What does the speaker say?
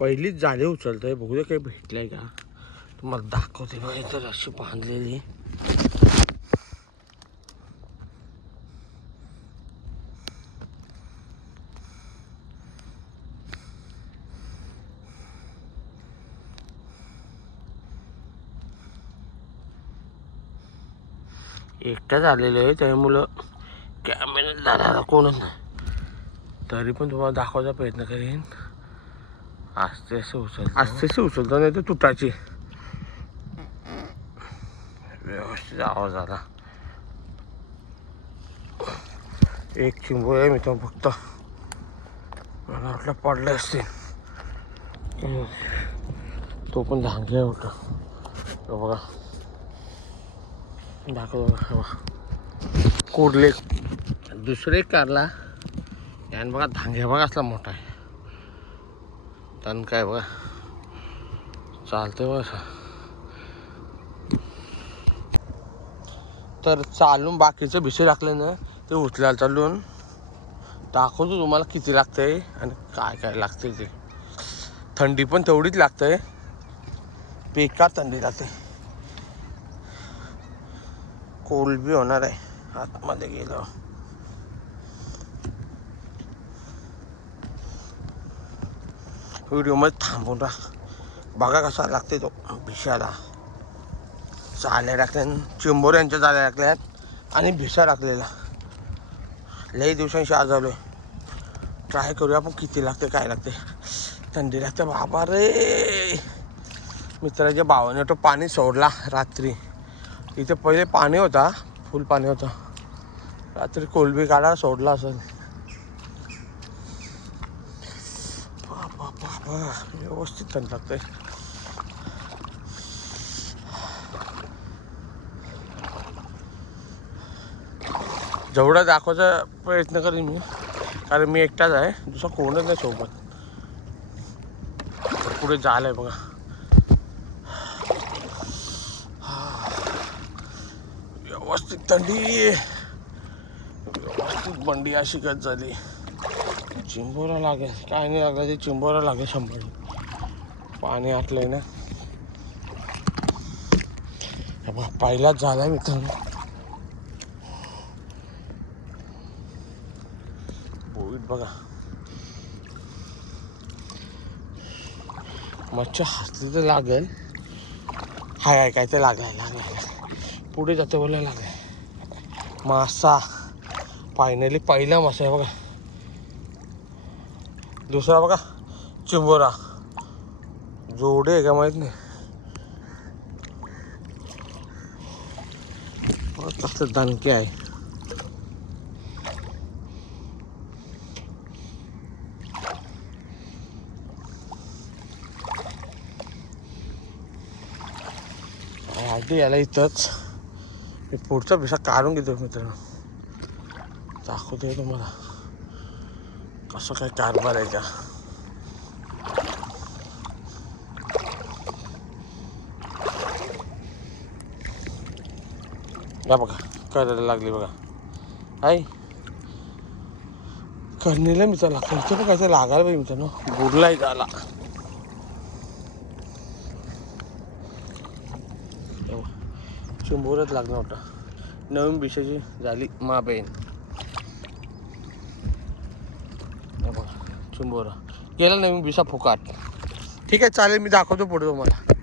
पहिलीच जाळी उचलतोय, बघू दे काही भेटलंय का तुम्हाला दाखवते बघा. इथं अशी बांधलेली एकटाच आलेलो आहे, त्यामुळं कॅमेरा धरायला कोणच नाही. तरी पण तुम्हाला दाखवायचा प्रयत्न करेन. आस्ते असे उचलतो नाही तर तुटाची. व्यवस्थित आवाज आला. एक चिंबोरी आहे मित्रांनो फक्त. मला वाटलं पडले असतील. तो पण धांगे होता. बघा दाखव बघा. कोरले दुसरे कारला यान बघा. धांगे बघा असला मोठा आहे. तण काय बघा चालतंय बघा असं. तर चालून बाकीचं भिसे टाकलं ना ते उचलायला चालून दाखवतो तुम्हाला किती लागतंय आणि काय काय लागतंय ते. थंडी पण तेवढीच लागतंय, बेकार थंडी लागते. कोल्ड बी होणार आहे आतमध्ये गेलो. व्हिडिओमध्ये थांबून राहा, बघा कसा लागते तो भिशाला. चाल्या टाकल्या, चिंबोऱ्यांच्या चाल्या टाकल्यात आणि भिसा टाकलेला. लई दिवसांशी आज आलोय. ट्राय करूया आपण किती लागते काय लागते. थंडी लागते बाबा रे. मित्राच्या भावाने तो पाणी सोडला रात्री. इथे पहिले पाणी होता, फुल पाणी होतं. रात्री कोलबी काढा सोडला असेल. व्यवस्थित थंड लागतंय. जेवढा दाखवायचा प्रयत्न करेन मी, कारण मी एकटाच आहे, दुसरा कोणच नाही सोबत. पुढे जाल आहे बघा. व्यवस्थित थंडी, व्यवस्थित बंडी अशी कच झाली. चिंबोरा लागेल काय नाही लागलं ते चिंबोरा लागेल 100. पाणी आटलंय ना. पहिलाच झालाय मित्रांनो. बोईत बघा. मच्छर हसली तर लागेल. हाय काय ते लागलाय. पुढे जाते बोलायला लागलाय. मासा फायनली पहिला मासा आहे बघा. दुसरा बघा चिंबोरा. जोडे आहे का माहित नाही. कसं दणके आहे. आधी याला इथंच मी पुढचा भिसा काढून घेतो मित्रांनो. दाखवतो तुम्हाला कसं काय कारभार आहे का. या बघा करायला लागली बघा. आई करणीला मित्रांनो खर्च पण कसं लागायला पाहिजे मित्रांनो. बुडलाय झाला. चिंबोरच लागणार होता. नवीन भिशाची झाली माबेन. चिंबोरा गेला नवीन भिसा फुकाट. ठीक आहे चालेल, मी दाखवतो पुढे तुम्हाला.